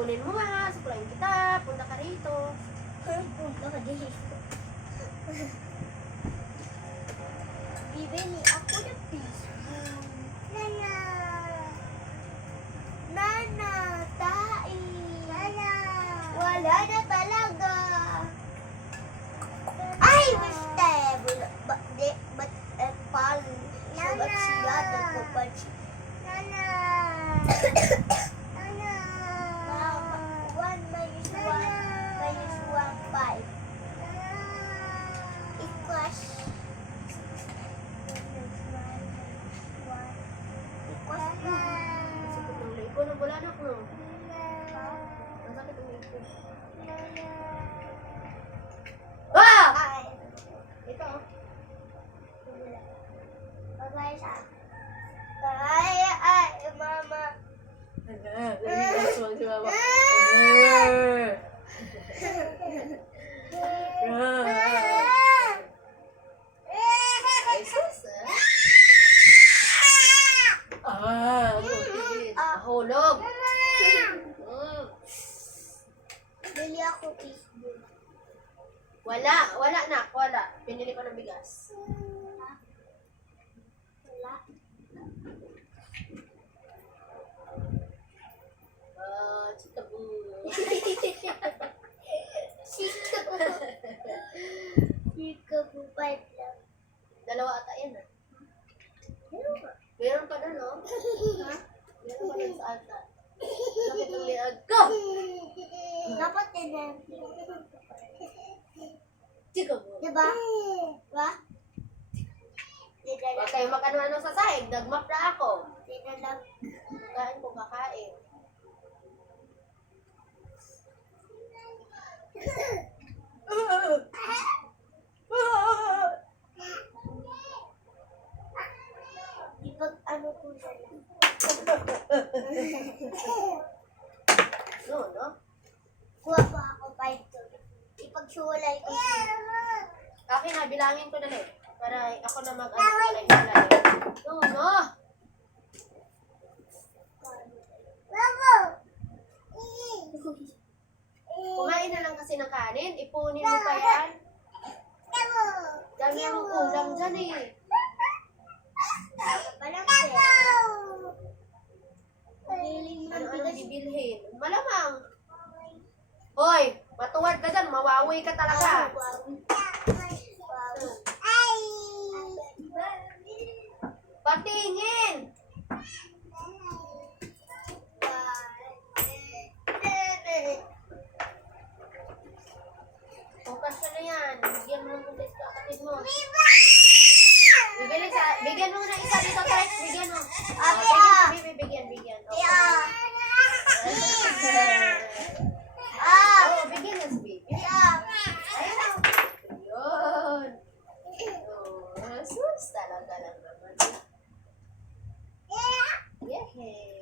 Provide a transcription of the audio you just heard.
Kunin mo nga, suklayin kita, punta ka rito. Punta ka dito. Bibili ako ng Facebook. Nana! Nana! Tai! Nana! Wala na talaga! Ay! Vegetable! But pal. Sugat siya. Nagpapal siya. Nana! Nana! 1 minus 1 minus 1, 5. Equals Sakit ng leg ko, wala na ko. Ang sakit ng leg ko. Ah! Ito. Mama. Si mama. Ay, sus, hulog. Bili ako Facebook. Wala na, wala. Pinili ko ng bigas. Wala. Chikabu. Chikabu 5 lang. Dalawa ata yan, ah. Meron ba? Meron pa doon, no? Ha? Meron pa doon sa ata. Sakit ng liag ko. Dapat din. Chikabu. Diba? Diba? Huwag kayo mag-ano-ano sa sahig. Nagmap na ako. Dito lang. Kain ko, kakain. Ipag ano ko siya lang. No, no? Kuha pa ako 5 to. Ipagsulay ko siya. Akin na, bilangin ko na lang. Para ako na mag-ano. No, no? Kumain na lang kasi ng kanin. Ipunin mo pa yan. Dami mo ulam dyan eh. Ano-ano bibilhin? Malamang. Hoy, matuwad ka dyan. Mawawi ka talaga. Patingin! Bukas na yan. Bigyan mo ng kutis ka kapatid mo. Bigyan mo na isa dito, Trex. Bigyan mo. Bigyan. Okay. Oh, bigyan na si baby. Ayun na. Yun. Oh, sus talaga lang naman. Yeah.